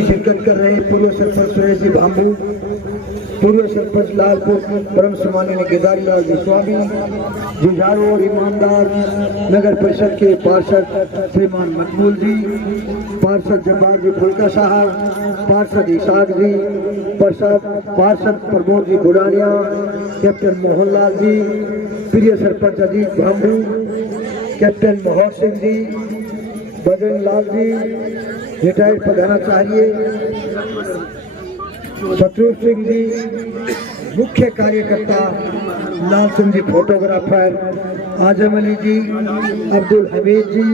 शिरकत कर रहे पूर्व सरपंच सुरेश जी भांबू, पूर्व सरपंच लालपुर परम सम्माननीय केदारी लाल जी स्वामी, जुझारू और ईमानदार नगर परिषद के पार्षद श्रीमान मकबूल जी, पार्षद जब्बार जी फुलका साहब, पार्षद इसाक जी, पार्षद प्रमोद जी गुड़ानिया, कैप्टन मोहनलाल जी, प्रिय सरपंच अजीत भांबू, कैप्टन मोहन सिंह जी, बजरंग लाल जी, रिटायर्ड प्रधानाचार्य शत्रुघ्न सिंह जी, मुख्य कार्यकर्ता लाल सिंह जी, फोटोग्राफर आजम अली जी, अब्दुल हमीद जी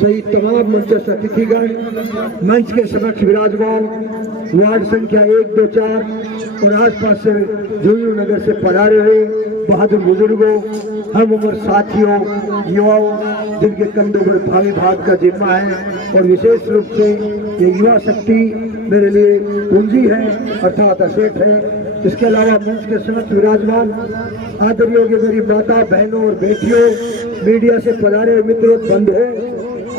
सहित तमाम मंचस्थ अतिथिगण, मंच के समक्ष विराजमान वार्ड संख्या 1, 2, 4 और आसपास से झुंझुनू नगर से पधारे हुए बहादुर बुजुर्गों, हम उम्र साथियों, युवाओं जिनके कंधों पर भावी भारत का जिम्मा है और विशेष रूप से ये युवा शक्ति मेरे लिए पूंजी है अर्थात असेट है। इसके अलावा मंच के समक्ष विराजमान आदरणीय मेरी माता, बहनों और बेटियों, मीडिया से पधारे मित्रों, बंधुओं,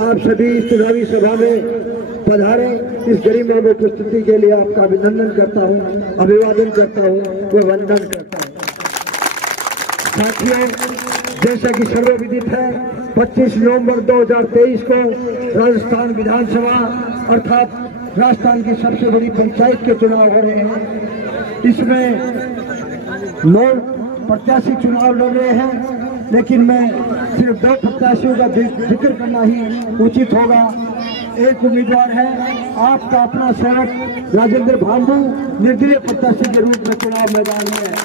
आप सभी इस चुनावी सभा में पधारे। इस गरिमामय प्रस्तुति के लिए आपका अभिनंदन करता हूँ, अभिवादन करता हूँ व वंदन करता हूँ। साथियों, जैसा कि सर्वविदित है 25 नवंबर 2023 को राजस्थान विधानसभा अर्थात राजस्थान की सबसे बड़ी पंचायत के चुनाव हो रहे हैं। इसमें 9 प्रत्याशी चुनाव लड़ रहे हैं, लेकिन मैं सिर्फ 2 प्रत्याशियों का जिक्र करना ही उचित होगा। एक उम्मीदवार है आपका अपना सेवक राजेंद्र भांबू, निर्दलीय प्रत्याशी के रूप में चुनाव मैदान में है।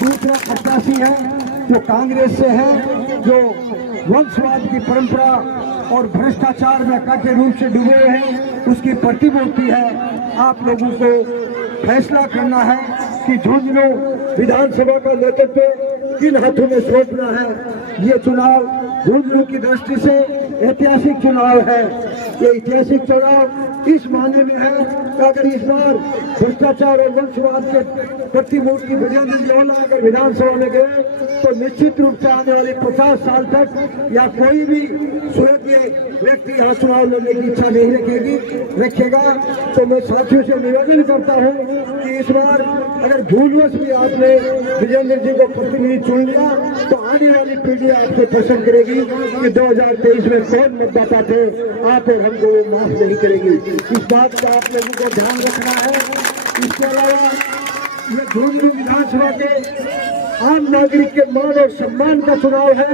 दूसरा प्रत्याशी है जो कांग्रेस से है, जो वंशवाद की परंपरा और भ्रष्टाचार में काटे रूप से डूबे हैं, उसकी प्रतिमूर्ति है। आप लोगों को फैसला करना है कि झुंझुनू विधानसभा का नेतृत्व किन हाथों में सौंपना है। ये चुनाव झुंझुनू की दृष्टि से ऐतिहासिक चुनाव है। ये ऐतिहासिक चुनाव इस मायने में है कि अगर इस बार भ्रष्टाचार और वंशवाद के प्रतिमूर्ति बजरंग लोला अगर विधानसभा में गए तो निश्चित रूप से आने वाले 50 साल तक या कोई भी सुयोग्य व्यक्ति यहाँ चुनाव लड़ने की इच्छा नहीं रखेगा। तो मैं साथियों से निवेदन करता हूँ कि इस बार अगर भूलवश भी आपने विजेंद्र जी को प्रतिनिधि चुन लिया तो आने वाली पीढ़ी आपसे पसंद करेगी कि 2023 में कौन मतदाता थे, आप और हमको वो माफ नहीं करेगी। इस बात का आप लोगों को ध्यान रखना है। इसके अलावा ये झुंझुनू विधानसभा के आम नागरिक के मान और सम्मान का चुनाव है।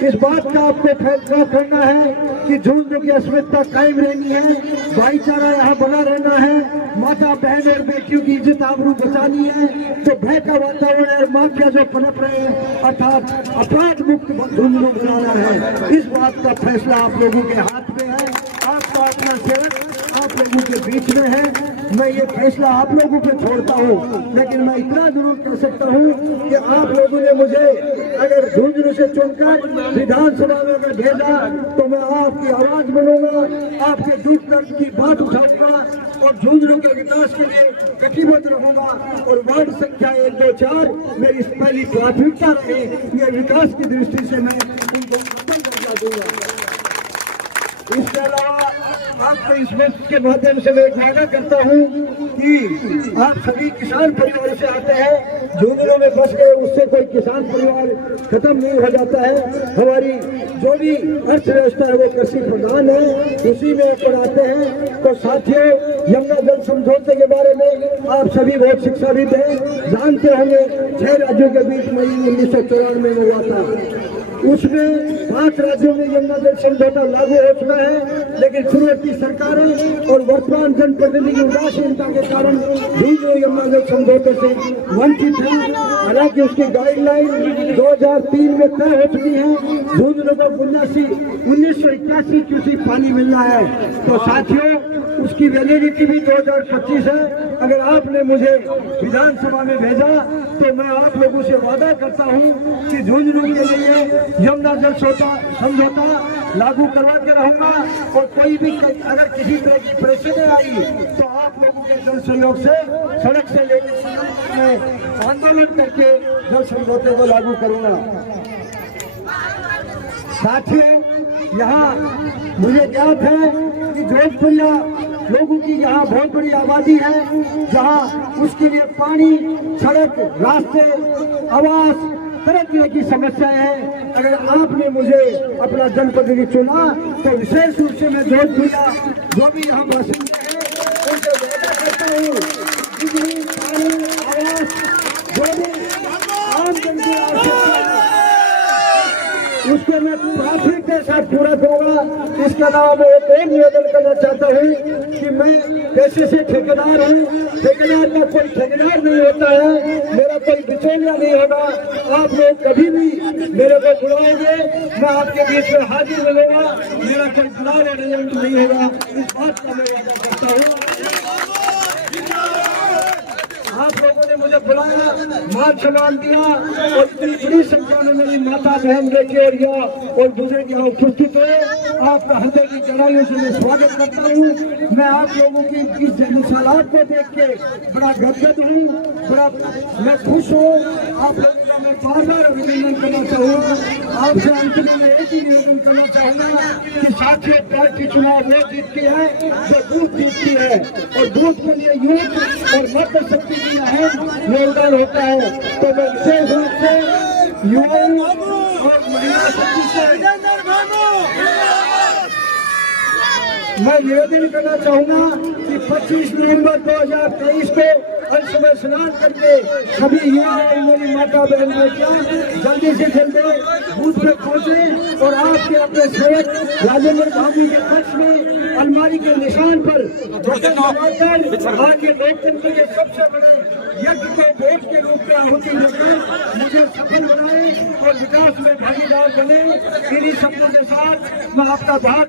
इस बात का आपको फैसला करना है कि झुंझुनू की अस्मिता कायम रहनी है, भाईचारा यहाँ बना रहना है, माता बहन और बेटियों की इज्जत आबरू बचानी है, जो भय का वातावरण और माफिया जो पनप रहे हैं अर्थात अपराध मुक्त झुंझुनू बनाना है। इस बात का फैसला आप लोगों के हाथ में है। आपका अपना सेवक आप लोगों के बीच में है। मैं ये फैसला आप लोगों पे छोड़ता हूँ, लेकिन मैं इतना जरूर कह सकता हूँ कि आप लोगों ने मुझे अगर झुंझुनू से चुनकर विधानसभा में अगर भेजा तो मैं आपकी आवाज बनूंगा, आपके दुख दर्द की बात उठाऊंगा और झुंझुनू के विकास के लिए कटिबद्ध रहूंगा। और वार्ड संख्या 1, 2, 4 मेरी पहली प्राथमिकता रहे। ये विकास की दृष्टि से मैं उनको दर्जा दूंगा। इसके अलावा आपको इस मंच के माध्यम से मैं वादा करता हूँ कि आप सभी किसान परिवार से आते हैं, झुंझुनू में बस गए उससे कोई किसान परिवार खत्म नहीं हो जाता है। हमारी जो भी अर्थव्यवस्था है वो कृषि प्रधान है, उसी में ऊपर आते हैं। तो साथियों, यमुना जल समझौते के बारे में आप सभी बहुत शिक्षाविद हैं, जानते होंगे 6 राज्यों के बीच मई 1994 में हुआ था। उसमें 5 राज्यों में यमुना जल समझौता लागू हो चुका है, लेकिन शुरुआती सरकारें और वर्तमान जनप्रतिनिधि की उदासीनता के कारण झुंझुनू यमुना जल समझौते से वंचित है। हालांकि उसकी गाइडलाइन 2003 में तय हो चुकी है। झुंझुनू को 1981 क्यूसेक पानी मिलना है। तो साथियों, उसकी वैलिडिटी भी 2025 है। अगर आपने मुझे विधानसभा में भेजा तो मैं आप लोगों से वादा करता हूं कि झुंझुनू के लिए यमुना जल समझौता लागू करवा के रहूंगा। और कोई भी अगर किसी तरह की परेशानी आई तो आप लोगों के जन सहयोग से सड़क से लेकर आंदोलन करके जल समझौते को लागू करूंगा। साथियों, यहाँ मुझे ज्ञात है कि जोधपुरिया लोगों की यहाँ बहुत बड़ी आबादी है, जहाँ उसके लिए पानी, सड़क, रास्ते, आवास, तरह तरह की समस्याएं हैं। अगर आपने मुझे अपना जनप्रतिनिधि चुना तो विशेष रूप से मैं जोधपुरिया जो भी यहाँ बासिंदे हैं उनसे वादा करता हूँ, बिजली, पानी, आवास, जो भी आम जन की आवश्यकता है उसको मैं प्राथमिकता के साथ पूरा करूंगा। इसके अलावा मैं एक और निवेदन करना चाहता हूँ कि मैं पेशे से ठेकेदार हूँ, ठेकेदार का कोई ठेकेदार नहीं होता है, मेरा कोई बिचौलिया नहीं होगा। आप लोग कभी भी मेरे को बुलाओगे, मैं आपके बीच में हाजिर मिलूंगा, मेरा कोई बुलाव एजेंट नहीं होगा, इस बात का मैं वादा करता हूँ। आप लोगों ने मुझे बुलाया, मान सम्मान दिया और इतनी बड़ी संख्या में मेरी माता बहन बेटे और यहाँ और बुजुर्ग यहाँ उपस्थित हुए, आपका हृदय की गहराइयों से मैं स्वागत करता हूँ। मैं आप लोगों की इस मिसालात को देख के बड़ा गदगद हूँ, बड़ा मैं खुश हूँ। आप लोगों का मैं बार बार अभिनंदन करना चाहूँगा। आपसे अंत में मैं एक ही निवेदन करना चाहूँगा कि साथियों, पार्टी चुनाव वो जीतती है जो बूथ जीतती है, और बूथ के लिए यूथ और मत शक्ति की अहम योगदान होता है। तो मैं विशेष रूप से युवाओं और महिला शक्ति से मैं निवेदन करना चाहूंगा कि 25 नवंबर 2023 को अंश में स्नान करके सभी युवा और मेरी माता बहन बेटियां जल्दी से जल्दी बूथ पे पहुंचे और आपके अपने सेवक राजेंद्र गांधी के पक्ष में अलमारी के निशान पर आगे लोकतंत्र के सबसे बड़े यज्ञ को वोट के रूप में आहुति देकर मुझे सफल बनाए और विकास में भागीदार बने। इन्हीं शब्दों के साथ मैं आपका बहुत